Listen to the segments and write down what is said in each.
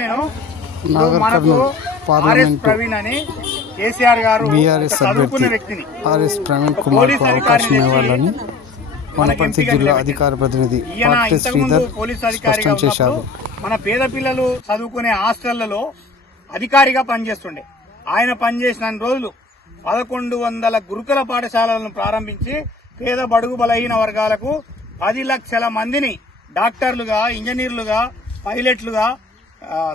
నేను నాగర్ మనకు ఆర్ఎస్ ప్రవీణ్ అని కేసీఆర్ గారు బీఆర్ఎస్ అభ్యర్థి వ్యక్తిని. ఆర్ఎస్ ప్రవీణ్ కుమార్ అవకాశం ఇవ్వాలని వనపర్తి జిల్లా. అధికార ప్రతినిధి పార్టీ శ్రీధర్ స్పష్టం చేశారు. మన పేద పిల్లలు చదువుకునే హాస్టళ్ళలో అధికారిగా పనిచేస్తుండే. ఆయన పనిచేసిన రోజులు పదకొండు వందల గురుకుల పాఠశాలలను ప్రారంభించి పేద బడుగు బలహీన వర్గాలకు పది లక్షల మందిని డాక్టర్లుగా ఇంజనీర్లుగా పైలట్లుగా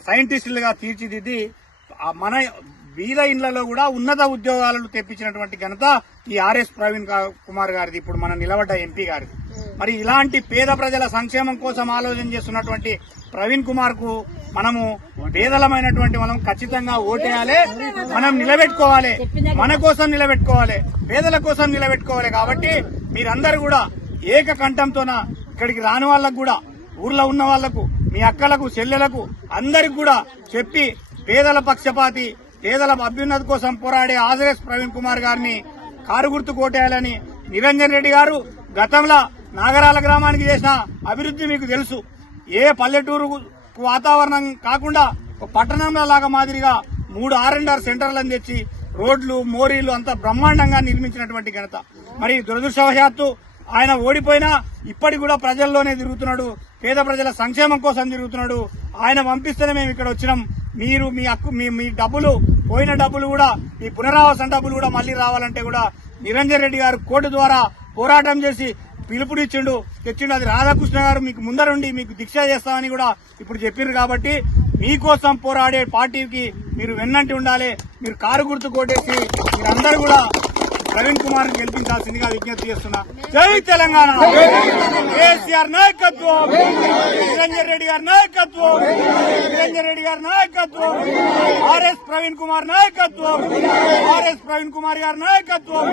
సైంటిస్టులుగా తీర్చిదిద్ది మన బీద ఇండ్లలో కూడా ఉన్నత ఉద్యోగాలను తెప్పించినటువంటి ఘనత ఈ ఆర్ఎస్ ప్రవీణ్ కుమార్ గారిది. ఇప్పుడు మన నిలబడ్డ ఎంపీ గారిది. మరి ఇలాంటి పేద ప్రజల సంక్షేమం కోసం ఆలోచన చేస్తున్నటువంటి ప్రవీణ్ కుమార్కు మనము పేదలమైనటువంటి మనం ఖచ్చితంగా ఓటేయాలి. మనం నిలబెట్టుకోవాలి. మన కోసం నిలబెట్టుకోవాలి. పేదల కోసం నిలబెట్టుకోవాలి కాబట్టి మీరందరూ కూడా ఏక కంఠంతోన ఇక్కడికి రాని వాళ్ళకు కూడా ఊర్లో ఉన్న వాళ్ళకు మీ అక్కలకు చెల్లెలకు అందరికి కూడా చెప్పి పేదల పక్షపాతి పేదల అభ్యున్నతి కోసం పోరాడే ఆజరేస్ ప్రవీణ్ కుమార్ గారిని కారు గుర్తు కోటేయాలని నిరంజన్ రెడ్డి గారు గతంలో నాగరాల గ్రామానికి చేసిన అభివృద్ధి మీకు తెలుసు. ఏ పల్లెటూరు వాతావరణం కాకుండా పట్టణంలో లాగా మాదిరిగా మూడు ఆర్ అండ్ ఆర్ సెంటర్లను తెచ్చి రోడ్లు మోరీలు అంతా బ్రహ్మాండంగా నిర్మించినటువంటి ఘనత. మరి దురదృష్టవశాత్తు ఆయన ఓడిపోయినా ఇప్పటికి కూడా ప్రజల్లోనే తిరుగుతున్నాడు. పేద ప్రజల సంక్షేమం కోసం తిరుగుతున్నాడు. ఆయన పంపిస్తేనే మేము ఇక్కడ వచ్చినాం. మీరు మీ హక్కు మీ మీ డబ్బులు పోయిన డబ్బులు కూడా మీ పునరావాసం డబ్బులు కూడా మళ్ళీ రావాలంటే కూడా నిరంజన్ రెడ్డి గారు కోర్టు ద్వారా పోరాటం చేసి పిలుపునిచ్చిండు. తెచ్చిండు. అది రాధాకృష్ణ గారు మీకు ముందరుండి మీకు దీక్ష చేస్తామని కూడా ఇప్పుడు చెప్పారు కాబట్టి మీకోసం పోరాడే పార్టీకి మీరు వెన్నంటి ఉండాలి. మీరు కారు గుర్తు కొట్టేసి మీరందరూ కూడా ప్రవీణ్ కుమార్ గెలిపించాల్సిందిగా విజ్ఞప్తి చేస్తున్నా. జై తెలంగాణ. కేసీఆర్ నాయకత్వం. నిరంజన్ రెడ్డి గారి నాయకత్వం. నిరంజన్ రెడ్డి గారి నాయకత్వం. ఆర్ఎస్ ప్రవీణ్ కుమార్ నాయకత్వం. ఆర్ఎస్ ప్రవీణ్ కుమార్ గారి నాయకత్వం.